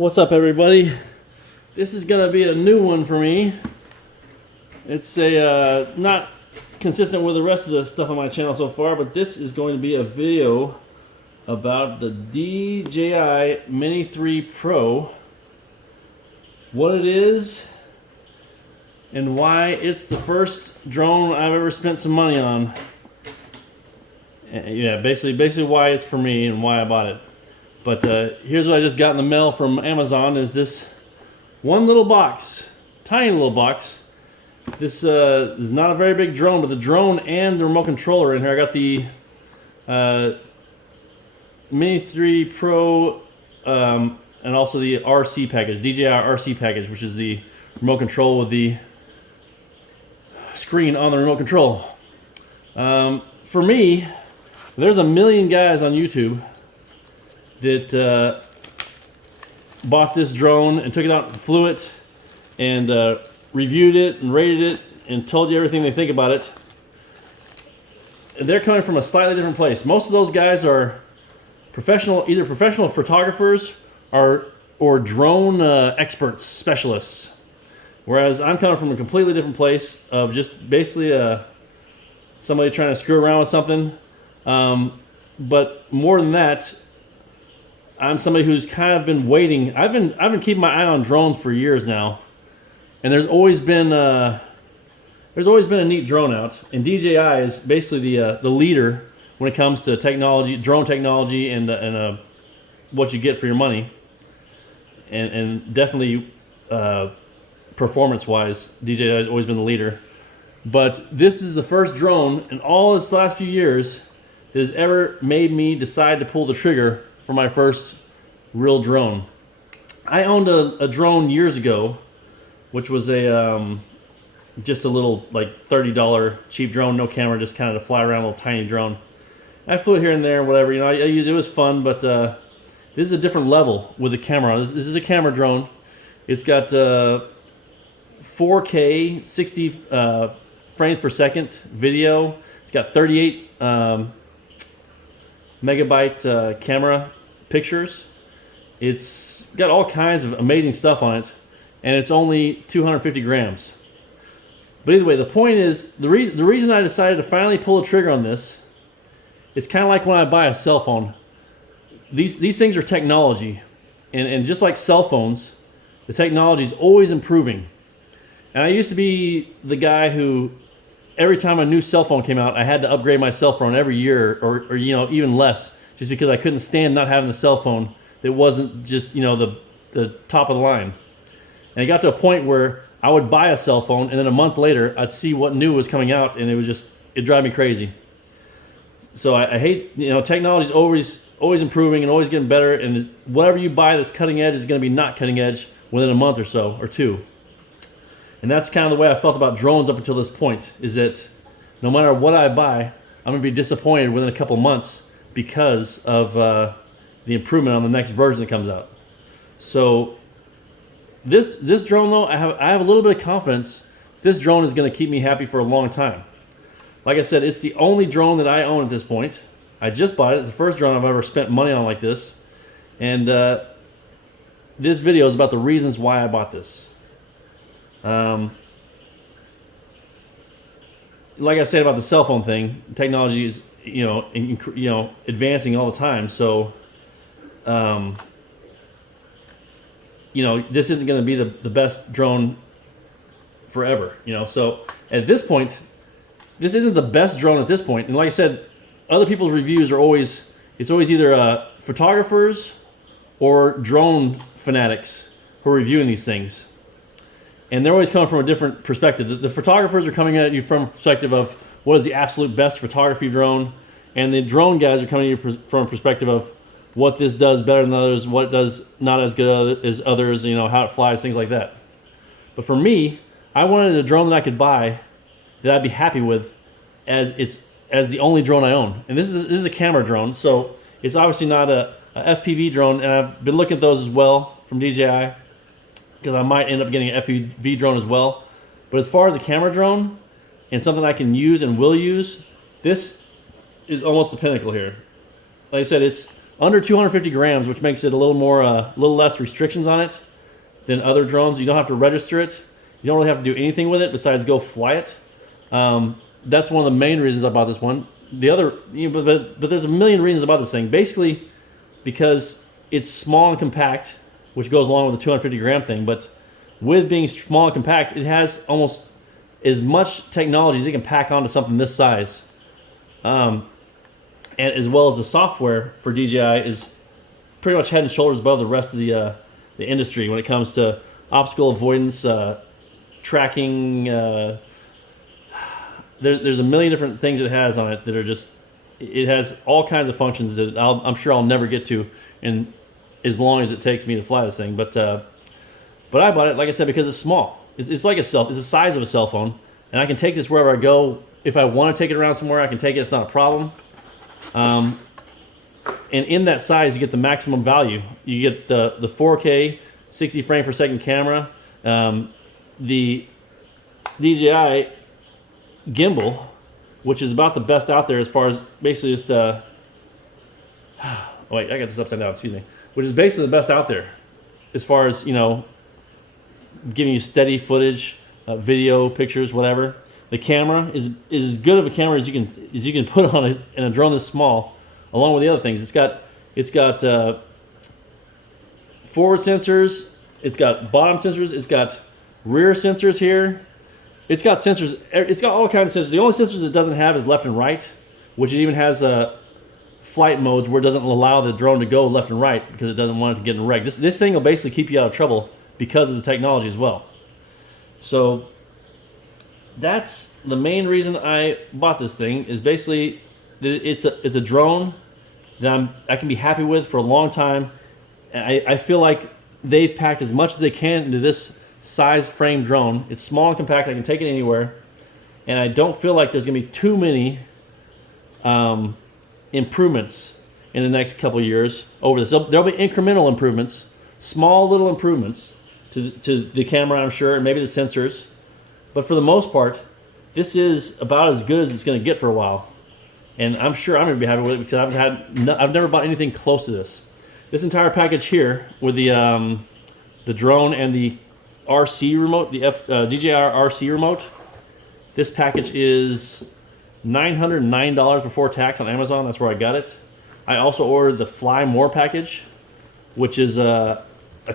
What's up, everybody? This is gonna be a new one for me. It's a not consistent with the rest of the stuff on my channel so far, but this is going to be a video about the DJI Mini 3 Pro, what it is, and why it's the first drone I've ever spent some money on. Yeah, basically why it's for me and why I bought it. But here's what I just got in the mail from Amazon: is this one little box, tiny little box. This is not a very big drone, but the drone and the remote controller in here. I got the Mini 3 Pro and also the RC package, DJI RC package, which is the remote control with the screen on the remote control. For me, there's a million guys on YouTube that bought this drone and took it out and flew it and reviewed it and rated it and told you everything they think about it. And they're coming from a slightly different place. Most of those guys are either professional photographers or drone experts, specialists. Whereas I'm coming from a completely different place of just basically somebody trying to screw around with something. But more than that, I'm somebody who's kind of been waiting. I've been keeping my eye on drones for years now, and there's always been a neat drone out. And DJI is basically the leader when it comes to technology, drone technology, and what you get for your money, and definitely performance-wise, DJI has always been the leader. But this is the first drone in all this last few years that has ever made me decide to pull the trigger for my first real drone. I owned a drone years ago, which was just a little like $30 cheap drone, no camera, just kind of to fly around, a little tiny drone. I flew it here and there, whatever. You know, I used it. It was fun, but this is a different level with the camera. This is a camera drone. It's got 4K, 60 frames per second video. It's got 38 megabyte camera pictures. It's got all kinds of amazing stuff on it, and it's only 250 grams. But either way, the point is, the reason I decided to finally pull the trigger on this, it's kind of like when I buy a cell phone. These things are technology, and just like cell phones, the technology is always improving. And I used to be the guy who, every time a new cell phone came out, I had to upgrade my cell phone every year, or you know, even less, just because I couldn't stand not having a cell phone that wasn't just, you know, the top of the line. And it got to a point where I would buy a cell phone, and then a month later, I'd see what new was coming out, and it'd drive me crazy. So I hate, you know, technology's always improving and always getting better, and whatever you buy that's cutting edge is going to be not cutting edge within a month or so, or two. And that's kind of the way I felt about drones up until this point, is that no matter what I buy, I'm going to be disappointed within a couple months because of the improvement on the next version that comes out. So this drone, though, I have a little bit of confidence this drone is going to keep me happy for a long time. Like I said, it's the only drone that I own at this point. I just bought it. It's the first drone I've ever spent money on like this. And this video is about the reasons why I bought this. Like I said about the cell phone thing, technology is, you know, advancing all the time. So, you know, this isn't going to be the best drone forever. You know, so at this point, this isn't the best drone at this point. And like I said, other people's reviews are it's always either photographers or drone fanatics who are reviewing these things. And they're always coming from a different perspective. The photographers are coming at you from a perspective of what is the absolute best photography drone, and the drone guys are coming at you from a perspective of what this does better than others, what it does not as good as others, you know, how it flies, things like that. But for me, I wanted a drone that I could buy that I'd be happy with as the only drone I own. And this is a camera drone, so it's obviously not a FPV drone, and I've been looking at those as well from DJI, because I might end up getting an FPV drone as well. But as far as a camera drone and something I can use and will use, this is almost the pinnacle here. Like I said, it's under 250 grams, which makes it a little less restrictions on it than other drones. You don't have to register it. You don't really have to do anything with it besides go fly it. That's one of the main reasons I bought this one. The other, but there's a million reasons about this thing. Basically, because it's small and compact, which goes along with the 250 gram thing. But with being small and compact, it has almost as much technology as it can pack onto something this size. And as well as the software for DJI is pretty much head and shoulders above the rest of the industry when it comes to obstacle avoidance, tracking. There's a million different things it has on it that are just, it has all kinds of functions that I'm sure I'll never get to in as long as it takes me to fly this thing. But I bought it, like I said, because it's small. It's like it's the size of a cell phone, and I can take this wherever I go. If I want to take it around somewhere, I can take it. It's not a problem. And in that size, you get the maximum value. You get the 4K, 60 frame per second camera, the DJI gimbal, which is about the best out there as far as basically just wait, I got this upside down, excuse me, which is basically the best out there as far as, you know, giving you steady footage, video, pictures, whatever. The camera is as good of a camera as you can put on in a drone this small, along with the other things. It's got forward sensors, it's got bottom sensors, it's got rear sensors here. It's got sensors. It's got all kinds of sensors. The only sensors it doesn't have is left and right, which it even has flight modes where it doesn't allow the drone to go left and right because it doesn't want it to get in a wreck. This thing will basically keep you out of trouble because of the technology as well. So that's the main reason I bought this thing, is basically that it's a drone that I can be happy with for a long time. And I feel like they've packed as much as they can into this size frame drone. It's small and compact. I can take it anywhere, and I don't feel like there's gonna be too many improvements in the next couple of years over this. There'll be incremental improvements, small little improvements to the camera, I'm sure, and maybe the sensors, but for the most part, this is about as good as it's gonna get for a while, and I'm sure I'm gonna be happy with it because I've never bought anything close to this. This entire package here with the drone and the RC remote, the DJI RC remote. This package is $909 before tax on Amazon. That's where I got it. I also ordered the Fly More package, which is a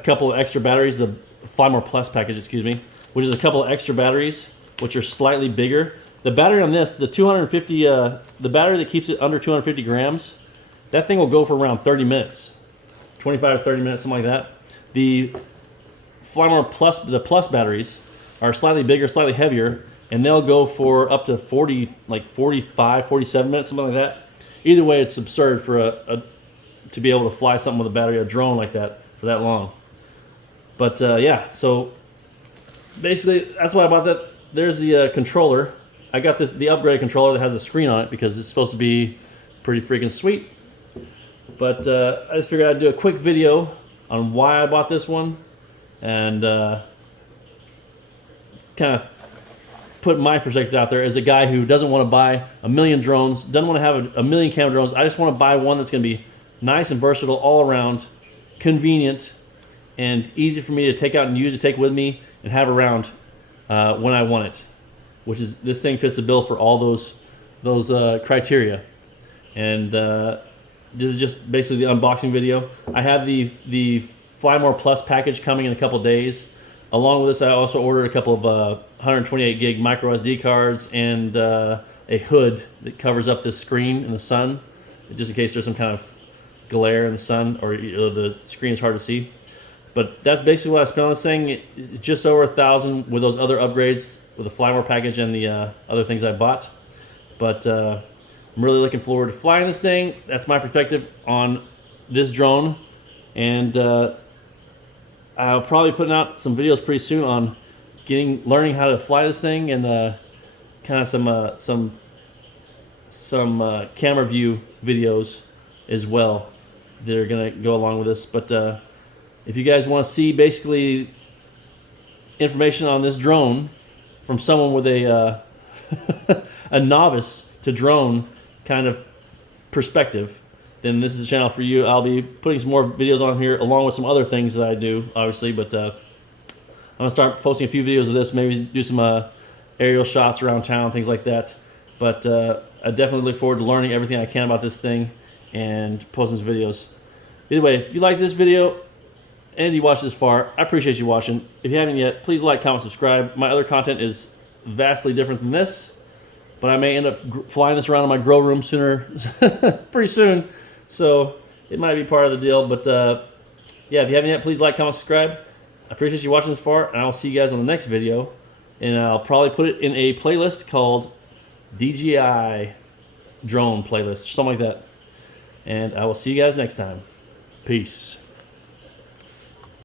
couple of extra batteries. The Fly More Plus package, excuse me, which is a couple of extra batteries, which are slightly bigger. The battery on this, the 250, the battery that keeps it under 250 grams, that thing will go for around 30 minutes, 25 to 30 minutes, something like that. The Fly More Plus, the Plus batteries are slightly bigger, slightly heavier, and they'll go for up to 40, like 45, 47 minutes, something like that. Either way, it's absurd for to be able to fly something with a battery, a drone like that, for that long. But yeah, so basically that's why I bought that. There's the controller. I got the upgraded controller that has a screen on it because it's supposed to be pretty freaking sweet. But I just figured I'd do a quick video on why I bought this one, and kind of put my perspective out there as a guy who doesn't want to buy a million drones, doesn't want to have a million camera drones. I just want to buy one that's going to be nice and versatile all around, convenient, and easy for me to take out and use, to take with me and have around when I want it. Which is, this thing fits the bill for all those criteria. And this is just basically the unboxing video. I have the Fly More Plus package coming in a couple days. Along with this, I also ordered a couple of 128 gig micro SD cards and a hood that covers up this screen in the sun, just in case there's some kind of glare in the sun or the screen is hard to see. But that's basically what I spent on this thing. It's just over $1,000 with those other upgrades with the Fly More package and the other things I bought. But I'm really looking forward to flying this thing. That's my perspective on this drone, and I'll probably putting out some videos pretty soon on learning how to fly this thing, and kind of some camera view videos as well that are gonna go along with this. But if you guys want to see basically information on this drone from someone with a a novice to drone kind of perspective, then this is a channel for you. I'll be putting some more videos on here along with some other things that I do, obviously, but I'm gonna start posting a few videos of this, maybe do some aerial shots around town, things like that. But I definitely look forward to learning everything I can about this thing and posting some videos. Either way, if you like this video and you watched this far, I appreciate you watching. If you haven't yet, please like, comment, subscribe. My other content is vastly different than this, but I may end up flying this around in my grow room sooner, pretty soon. So it might be part of the deal. But yeah, if you haven't yet, please like, comment, subscribe. I appreciate you watching this far, and I'll see you guys on the next video. And I'll probably put it in a playlist called DJI drone playlist, something like that. And I will see you guys next time. Peace.